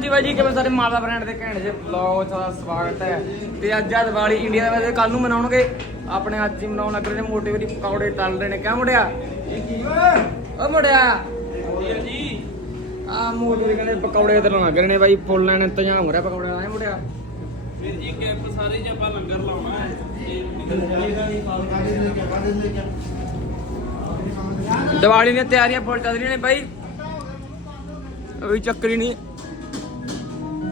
ਹਾਂਜੀ ਬਾਈ ਜੀ ਕਿਵੇਂ ਸਾਰੇ ਮਾਲਾ ਬ੍ਰਾਂਡ ਦੇ ਘੈਂਟ ਜੇ ਬਲੌਗ ਦਾ ਸਵਾਗਤ ਹੈ। ਤੇ ਅੱਜ ਆ ਦੀਵਾਲੀ ਇੰਡੀਆ ਦੇ ਵਿੱਚ ਕੱਲ ਨੂੰ ਮਨਾਉਣਗੇ। ਆਪਣੇ ਅੱਜ ਹੀ ਮਨਾਉਣ ਲੱਗ ਰਹੇ ਨੇ ਮੋਟੇ ਵਾਲੀ ਪਕੌੜੇ ਤਲ ਰਹੇ ਨੇ। ਕਿਆ ਮੁੰਡਿਆ? ਓ ਮੁੰਡਿਆ। ਜੀ ਆ ਮੋਟੇ ਵਾਲੀ ਕਹਿੰਦੇ ਪਕੌੜੇ ਤਲਣ ਲੱਗ ਰਹੇ ਨੇ ਬਾਈ ਫੁੱਲ ਲੈਣ ਇੰਤਜ਼ਾਮ ਹੋ ਰਿਹਾ ਪਕੌੜੇ ਦਾ ਹੈ ਮੁੰਡਿਆ? ਵੀਰ ਜੀ ਕੈਂਪ ਸਾਰੇ ਚ ਆਪਾਂ ਲੰਗਰ ਲਾਉਣਾ ਹੈ। ਦੀਵਾਲੀ ਦੀਆਂ ਤਿਆਰੀਆਂ ਫੁੱਲ ਚੱਲ ਰਹੀਆਂ ਨੇ ਬਾਈ। ਅਭੀ ਚੱਕਰੀ ਨਹੀਂ।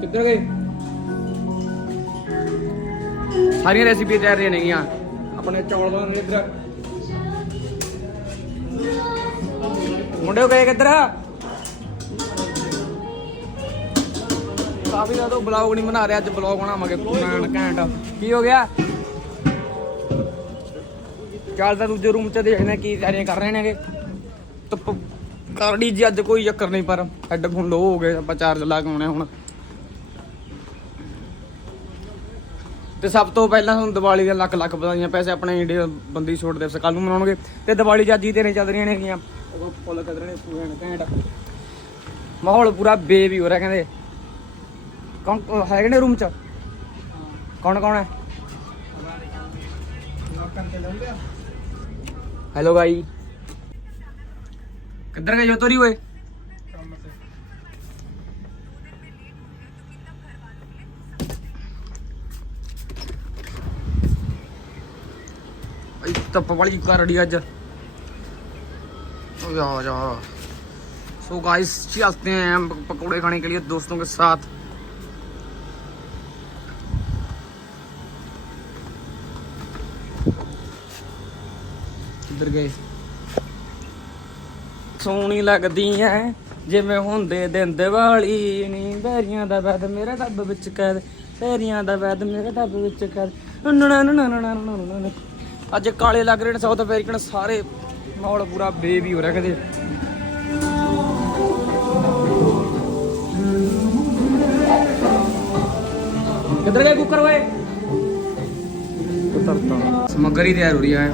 किधर गए सारी रेसिपी तैयार नहीं की अपने चौल बनाने इधर। मुंडे गए किधर? काफ़ी ज़्यादा तो ब्लॉग नहीं बना रहे अब ब्लॉग बनावे घैंट की हो गया? चल तो दूजे रूम ਦੇਖਦੇ देखने की तैयारी कर रहे हैं गे तो कर ਕੋਈ ਚੱਕਰ कोई चक्कर नहीं, पर हेडफोन लो हो गए ਲਾ ਕੇ ਆਉਣੇ ਤੇ ਸਭ ਤੋਂ ਪਹਿਲਾਂ ਤੁਹਾਨੂੰ ਦੀਵਾਲੀ ਦੇ ਲੱਖ ਲੱਖ ਵਧਾਈਆਂ, ਪੈਸੇ ਆਪਣੇ ਇੰਡੀਆ ਬੰਦੀ ਛੋੜ ਦਿਵਸ ਕੱਲ ਨੂੰ ਮਨਾਉਣਗੇ। ਤੇ ਦੀਵਾਲੀ ਚ ਅੱਜ ਹੀ ਤੇਰੇ ਚੱਲ ਰਹੀਆਂ ਨੇਗੀਆਂ ਉਹ ਫੁੱਲ ਕਰ ਨੇ ਪੂਰੇ ਘੈਂਟ। ਮਾਹੌਲ ਪੂਰਾ ਬੇਬੀ ਹੋ ਰਿਹਾ ਕਹਿੰਦੇ। ਕੌਣ ਹੈਗੇ ਨੇ ਰੂਮ ਚ? ਕੌਣ ਕੌਣ ਹੈ? ਹੈਲੋ ਭਾਈ ਕਿੱਧਰ ਗਏ ਜੋ ਤੋਰੀ ਓਏ ਧੁੱਪ ਵਾਲੀ ਕਰੜੀ ਅੱਜ? ओ या या सो गाइस चलते हैं हम पकौड़े खाने के लिए दोस्तों के साथ ਕਿੱਧਰ ਗਏ? ਸੋਹਣੀ ਲੱਗਦੀ ਐ, ਜਿਵੇਂ ਹੁੰਦੇ ਦਿਨ ਦੀਵਾਲੀ। ਨੀ, ਬੈਰੀਆਂ ਦਾ ਵੈਦ ਮੇਰੇ ਡੱਬ ਵਿੱਚ ਕੈਦ। ਬੈਰੀਆਂ ਦਾ ਵੈਦ ਮੇਰੇ ਡੱਬ ਵਿੱਚ ਕੈਦ। ਨਾ ਨਾ ਨਾ ਨਾ ਨਾ ਨਾ ਅੱਜ ਕਾਲੇ ਲੱਗ ਰਹੇ ਨੇ ਸਾਊਥ ਅਮਰੀਕਨ ਸਾਰੇ ਮਾਹੌਲ ਪੂਰਾ ਬੇਬੀ ਹੋ ਰਿਹਾ ਕਦੇ ਕਿੱਧਰ ਗਏ ਕੁੱਕਰ ਓਏ? ਉਤਰਤਾ। ਸਮਗਰੀ ਤਿਆਰ ਹੋ ਰਹੀ ਹੈ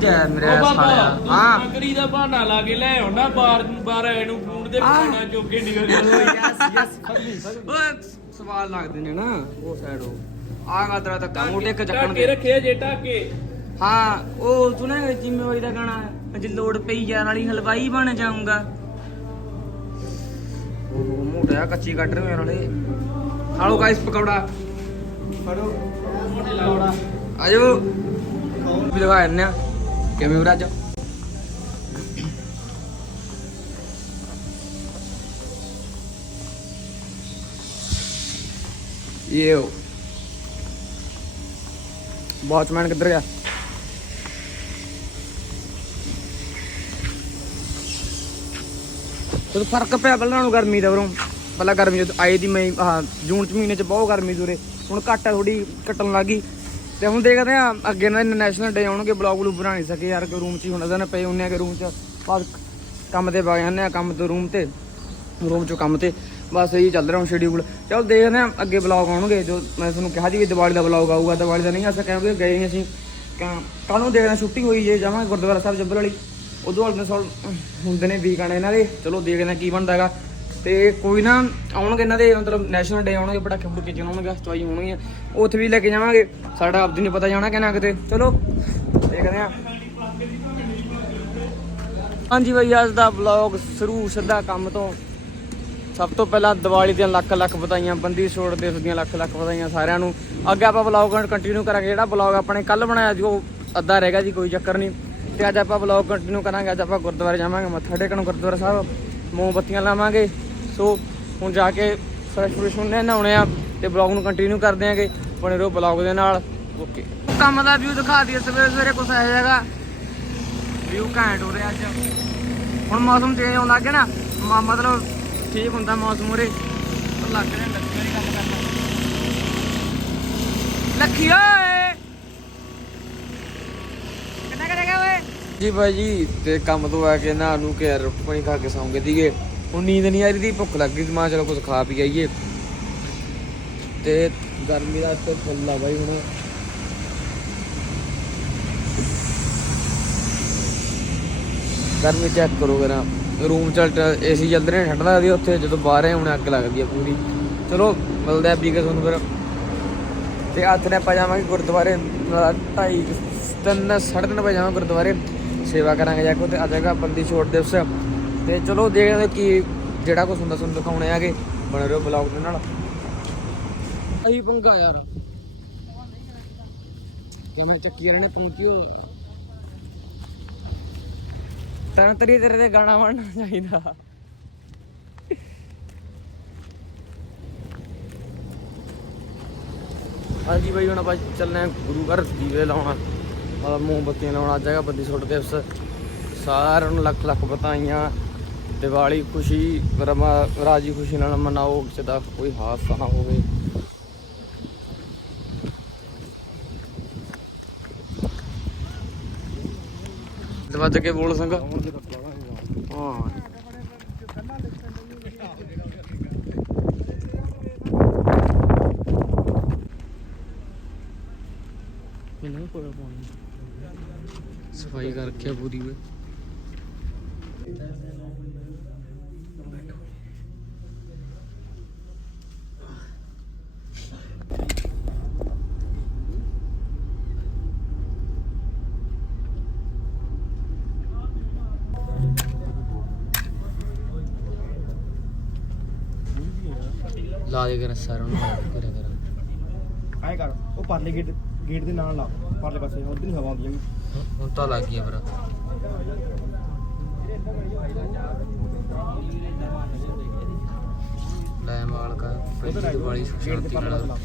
ਜੈ ਮੇਰੇ ਸਾਲਿਆ। ਹਾਂ। ਨਗਰੀ ਦਾ ਬਹਾਨਾ ਲਾ ਕੇ ਲੈ ਆਉਣਾ ਬਾਹਰ ਬਾਹਰ ਆਏ ਨੂੰ ਫੂਡ ਦੇ ਖਾਣਾ ਚੋਕੇ ਨਿਕਲ ਯੈਸ ਯੈਸ ਓਏ ਸਵਾਲ ਲੱਗਦੇ ਨੇ ਨਾ। ਉਹ ਸਾਈਡ ਉਹ ਆਗਾ ਤੇਰਾ ਦੇ। ਰੱਖਿਆ ਜੇ ਹਾਂ, ਉਹ ਸੁਣਿਆ ਜ਼ਿੰਮੇਵਾਰੀ ਦਾ ਗਾਣਾ ਜੇ ਲੋੜ ਪਈ ਜਾਣ ਵਾਲੀ ਹਲਵਾਈ ਬਣ ਜਾਊਂਗਾ। ਉਹ ਮੋਟਾ ਕੱਚੀ ਕੱਢ ਰਹੇ ਮੇਰੇ ਨਾਲੇ। ਆਲੋ ਗਾਇਸ ਪਕੌੜਾ ਫੜੋ ਪਕੌੜਾ। ਆਜੋ। ਵੀ ਲਗਾ ਇਹਨੇ ਕਿਵੇਂ ਵੀਰ ਅੱਜ? ਇਹ ਵਾਚਮੈਨ ਕਿੱਧਰ ਗਿਆ? ਤੇ ਫ਼ਰਕ ਪਿਆ ਪਹਿਲਾਂ ਨਾਲੋਂ ਗਰਮੀ ਦਾ ਵਰੋਂ ਪਹਿਲਾਂ ਗਰਮੀ ਜਦੋਂ ਆਈ ਦੀ ਮਈ, ਆਹ, ਜੂਨ ਚ ਮਹੀਨੇ ਚ ਬਹੁਤ ਗਰਮੀ ਦੂਰੇ ਹੁਣ ਘੱਟ ਆ ਥੋੜੀ ਘਟਣ ਲੱਗੀ ਤੇ ਹੁਣ ਦੇਖਦੇ ਆ, ਅੱਗੇ ਨਾ ਨੈਸ਼ਨਲ ਡੇ ਆਉਣਗੇ ਬਲੌਗ ਬਲੂ ਬਣਾ ਨਹੀਂ ਸਕੇ ਯਾਰ ਕਿ ਰੂਮ ਚ ਹੀ ਹੁਣ ਦਿਨ ਪਏ ਹੁੰਨੇ ਆ ਕਿ ਰੂਮ ਚ। ਬਾਅਦ ਕੰਮ ਤੇ ਵਗ ਜਾਂਦੇ ਆ, ਕੰਮ ਤੋਂ ਰੂਮ ਤੇ ਰੂਮ ਚੋਂ ਕੰਮ ਤੇ। ਬਸ ਇਹੀ ਚੱਲ ਰਿਹਾ ਹੁਣ ਸ਼ਡਿਊਲ ਚਲ ਦੇਖਦੇ ਆ, ਅੱਗੇ ਬਲੌਗ ਆਉਣਗੇ। ਜੋ ਮੈਂ ਤੁਹਾਨੂੰ ਕਿਹਾ ਸੀ ਵੀ ਦੀਵਾਲੀ ਦਾ ਬਲੌਗ ਆਊਗਾ, ਦੀਵਾਲੀ ਦਾ ਨਹੀਂ ਆ ਸਕਿਆ ਗਏ ਨਹੀਂ ਅਸੀਂ। ਕੱਲ ਨੂੰ ਦੇਖਦੇ ਆ ਛੁੱਟੀ ਹੋਈ ਜੇ, ਜਾਵਾਂਗੇ ਗੁਰਦੁਆਰਾ ਸਾਹਿਬ ਜੱਬਲ ਵਾਲੀ। ਉਦੋਂ ਵਾਲੇ ਦਿਨ ਸਾਲ ਹੁੰਦੇ ਨੇ ਵੀਕ ਆਣੇ ਇਹਨਾਂ ਦੇ। ਚਲੋ ਦੇਖਦੇ ਆ ਕੀ ਬਣਦਾ ਹੈਗਾ। ਤੇ ਕੋਈ ਨਾ ਆਉਣਗੇ ਇਹਨਾਂ ਦੇ, ਮਤਲਬ ਨੈਸ਼ਨਲ ਡੇ ਆਉਣਗੇ, ਪਟਾਕੇ ਪਟੂਕੇ ਚਲਾਉਣਗੇ ਸਤਵਾਈ ਹੋਣਗੀਆਂ ਉੱਥੇ ਵੀ ਲੈ ਕੇ ਜਾਵਾਂਗੇ। ਸਾਡਾ ਆਪਦੀ ਨਹੀਂ ਪਤਾ ਜਾਣਾ ਕਿ ਨਾ ਕਿਤੇ ਚਲੋ, ਦੇਖਦੇ ਆ ਹਾਂਜੀ ਬਈ, ਅੱਜ ਦਾ ਵਲੌਗ ਸ਼ੁਰੂ, ਸਿੱਧਾ ਕੰਮ ਤੋਂ। ਸਭ ਤੋਂ ਪਹਿਲਾਂ ਦੀਵਾਲੀ ਦੀਆਂ ਲੱਖ ਲੱਖ ਵਧਾਈਆਂ, ਬੰਦੀ ਛੋੜ ਦਿਵਸ ਦੀਆਂ ਲੱਖ ਲੱਖ ਵਧਾਈਆਂ ਸਾਰਿਆਂ ਨੂੰ। ਅੱਗੇ ਆਪਾਂ ਵਲੌਗ ਕੰਟੀਨਿਊ ਕਰਾਂਗੇ। ਜਿਹੜਾ ਵਲੌਗ ਆਪਣੇ ਕੱਲ ਬਣਾਇਆ ਸੀ, ਉਹ ਅੱਧਾ ਰਹਿ ਗਿਆ ਜੀ, ਕੋਈ ਚੱਕਰ ਨਹੀਂ। ਤੇ ਅੱਜ ਆਪਾਂ ਵਲੌਗ ਕੰਟੀਨਿਊ ਕਰਾਂਗੇ, ਅੱਜ ਆਪਾਂ ਗੁਰਦੁਆਰੇ ਜਾਵਾਂਗੇ, ਮੱਥਾ ਟੇਕਣ ਗੁਰਦੁਆਰਾ ਸਾਹਿਬ, ਮੋਮਬੱਤੀਆਂ ਲਾਵਾਂਗੇ। ਸੋ ਹੁਣ ਜਾ ਕੇ ਫਰੈਸ਼ ਫਰੈਸ਼ ਹੁੰਦੇ ਨਹਾਉਣੇ ਆ ਤੇ ਵਲੌਗ ਨੂੰ ਕੰਟੀਨਿਊ ਕਰਦੇ ਆਂਗੇ, ਬਣੇ ਰਹੋ ਵਲੌਗ ਦੇ ਨਾਲ। ਓਕੇ ਕੰਮ ਦਾ ਵਿਊ ਦਿਖਾ ਦਈਏ, ਸਵੇਰੇ ਸਵੇਰੇ ਕੁਛ ਇਹੋ ਜਿਹਾ ਵਿਊ ਘੈਂਟ ਹੋ ਰਿਹਾ ਅੱਜ। ਹੁਣ ਮੌਸਮ ਚੇਂਜ ਹੋਣ ਲੱਗ ਗਿਆ ਨਾ ਮਤਲਬ ਠੀਕ ਹੁੰਦਾ ਮੌਸਮ ਉਰੇ। ਲੱਗ ਰਿਹਾ ਲੱਖੀ ਵਾਲੀ ਗੱਲ ਕਰਨਾ ਲੱਖੀ ਓਏ ਕਿੰਨਾ ਕਰੇਗਾ ਓਏ ਜੀ ਬਾਈ ਜੀ, ਤੇ ਕੰਮ ਤੋਂ ਆ ਕੇ ਨਾ ਨੂੰ ਕੇ ਰੋਟੀ ਪਾਣੀ ਖਾ ਕੇ ਸੌਂਗੇ ਸੀਗੇ। ਹੁਣ ਨੀਂਦ ਨਹੀਂ ਆ ਰਹੀ ਦੀ, ਭੁੱਖ ਲੱਗ ਗਈ ਸੀ, ਮਾਂ ਚਲੋ ਕੁਝ ਖਾ ਪੀ ਆਈਏ। ਤੇ ਗਰਮੀ ਦਾ ਤੇ ਫੁੱਲ ਆ ਬਾਈ ਹੁਣ। ਗਰਮੀ ਚੈੱਕ ਕਰੋ ਨਾ ਰੂਮ ਚ ਏਸੀ ਚੱਲਦੇ ਨੇ, ਠੰਡ ਲੱਗਦੀ ਉੱਥੇ, ਜਦੋਂ ਬਾਹਰ ਆਏ, ਹੁਣ ਅੱਗ ਲੱਗਦੀ ਆ ਪੂਰੀ। ਚਲੋ, ਮਿਲਦੇ ਆ ਵੀ ਕੇ ਤੁਹਾਨੂੰ ਫਿਰ। ਤੇ ਹੱਥ ਨੇ ਆਪਾਂ ਜਾਵਾਂਗੇ ਗੁਰਦੁਆਰੇ, ਨਾਲ ਢਾਈ, ਤਿੰਨ, ਸਾਢੇ ਤਿੰਨ ਵਜੇ ਜਾਵਾਂਗੇ ਗੁਰਦੁਆਰੇ। ਸੇਵਾ ਕਰਾਂਗੇ ਜਾ ਕੇ ਉੱਥੇ ਆ ਜਾਏਗਾ ਬੰਦੀ ਛੋੜ ਦਿਵਸ ਤੇ ਚਲੋ ਦੇਖਦੇ ਹਾਂ ਕੀ, ਜਿਹੜਾ ਕੁਝ ਹੁੰਦਾ ਤੁਹਾਨੂੰ ਦਿਖਾਉਣੇ ਆਗੇ। ਬਣੇ ਰਹੋ ਬਲੌਗ ਦੇ ਨਾਲ। ਅਹੀ ਪੰਗਾ ਯਾਰ। ਕਿ ਚੱਕੀ ਰਣੇ ਪਹੁੰਚਿਓ ਤਾਂ ਤਰੀ ਤੇਰੇ ਤੇ ਗਾਣਾ ਬਣਨਾ ਚਾਹੀਦਾ। ਹਾਂਜੀ ਬਾਈ, ਹੁਣ ਆਪਾਂ ਚੱਲਨੇ ਗੁਰੂ ਘਰ ਦੀਵੇ ਲਾਉਣਾ। ਆ ਮੋਮਬੱਤੀਆਂ ਲਾਉਣਾ ਜਗ੍ਹਾ ਬੰਦੀ ਸੁੱਟ ਦਿਵਸ ਸਾਰਿਆਂ ਨੂੰ ਲੱਖ ਲੱਖ ਬਤਾਈਆਂ ਦੀਵਾਲੀ ਖੁਸ਼ੀ ਰਮਾ ਰਾਜੀ ਖੁਸ਼ੀ ਨਾਲ ਮਨਾਓ ਕਿਸੇ ਦਾ ਕੋਈ ਹਾਦਸਾ ਨਾ ਹੋਵੇ। ਵੱਜ ਕੇ ਬੋਲ ਸੰਗਾ। ਹਾਂ। ਇਹਨਾਂ ਕੋਲ ਪਾਣੀ ਸਫ਼ਾਈ ਕਰਕੇ ਪੂਰੀ ਵੇ ਲਾ ਦੇ ਕਰ ਸਾਰਿਆਂ ਨੂੰ। ਕਰਿਆ ਕਰ। ਐਂ ਕਰ, ਉਹ ਪਰਲੇ ਗੇਟ। ਗੇਟ ਦੇ ਨਾਲ ਲਾ ਪਰਲੇ ਪਾਸੇ ਉਧਰ ਨਹੀਂ ਹਵਾ ਆਉਂਦੀ ਹੈਗੀ। ਹੁਣ ਤਾਂ ਲੱਗ ਗਿਆ ਫਿਰ। ਲੈ ਮਾਲ ਕਾ ਉਧਰ ਪਹਿਲੀ ਦੀਵਾਲੀ ਦੇ ਸ਼ਾਂਤੀ ਨਾਲ। ਲਾ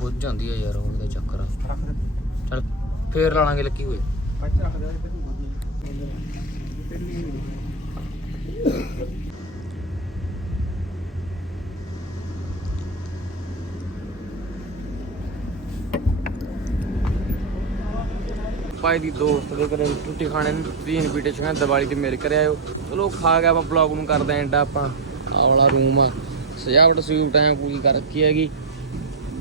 ਬੁੱਝ ਜਾਂਦੀ ਹੈ ਯਾਰ ਉਹਦਾ ਚੱਕਰ ਆ। ਰੱਖ ਦੇ। ਚੱਲ ਫੇਰ ਲਾਣਾਗੇ ਲੱਗੀ ਹੋਏ। ਇੱਥੇ ਰੱਖ ਦੇ ਇੱਥੇ ਤੂੰ ਭਾਈ ਦੀ ਦੋਸਤ ਦੇ ਘਰੇ ਰੋਟੀ ਖਾਣੇ ਨੂੰ ਦੀ ਇਨਵੀਟੇਸ਼ਨ ਹੈ ਦੀਵਾਲੀ ਤੇ ਮੇਰੇ ਘਰੇ ਆਇਓ ਚਲੋ ਖਾ ਗਿਆ ਆਪਾਂ ਬਲੌਗ ਨੂੰ ਕਰਦੇ ਐਂਡ ਆਪਾਂ। ਆਹ ਵਾਲਾ ਰੂਮ ਆ। ਸਜਾਵਟ ਸੂਟ ਐ ਪੂਰੀ ਕਰ ਰੱਖੀ ਹੈਗੀ।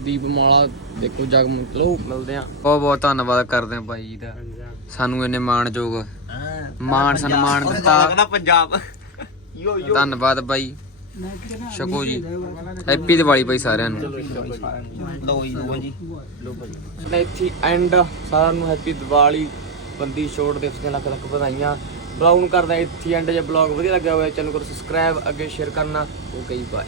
ਦੀਪਮਾਲਾ ਦੇਖੋ ਜਗਮਗ ਚਲੋ ਮਿਲਦੇ ਆ ਬਹੁਤ ਬਹੁਤ ਧੰਨਵਾਦ ਕਰਦੇ ਆ ਭਾਈ ਜੀ ਦਾ। ਸਾਨੂੰ ਇੰਨੇ ਮਾਣਯੋਗ ਮਾਣ ਸਨਮਾਨ ਦਿੱਤਾ। ਪੰਜਾਬ। ਯੋ ਧੰਨਵਾਦ ਬਾਈ ਸ਼ਕੋ ਜੀ। ਹੈਪੀ ਦੀਵਾਲੀ ਬਾਈ ਸਾਰਿਆਂ ਨੂੰ। ਲੋ ਜੀ ਲੋ ਜੀ। ਸਾਡਾ ਇੱਥੇ ਐਂਡ ਸਾਰਿਆਂ ਨੂੰ ਹੈਪੀ ਦੀਵਾਲੀ। ਬੰਦੀ ਛੋੜ ਦੇ ਦੀਆਂ ਲੱਖ ਲੱਖ ਵਧਾਈਆਂ। ਬਲੌਗ ਨੂੰ ਕਰਦਾ ਇੱਥੇ ਐਂਡ ਜੇ ਬਲੌਗ ਵਧੀਆ ਲੱਗਿਆ ਹੋਇਆ ਚੈਨਲ ਨੂੰ ਸਬਸਕ੍ਰਾਈਬ ਅੱਗੇ ਸ਼ੇਅਰ ਕਰਨਾ। ਓਕੇ ਜੀ ਬਾਏ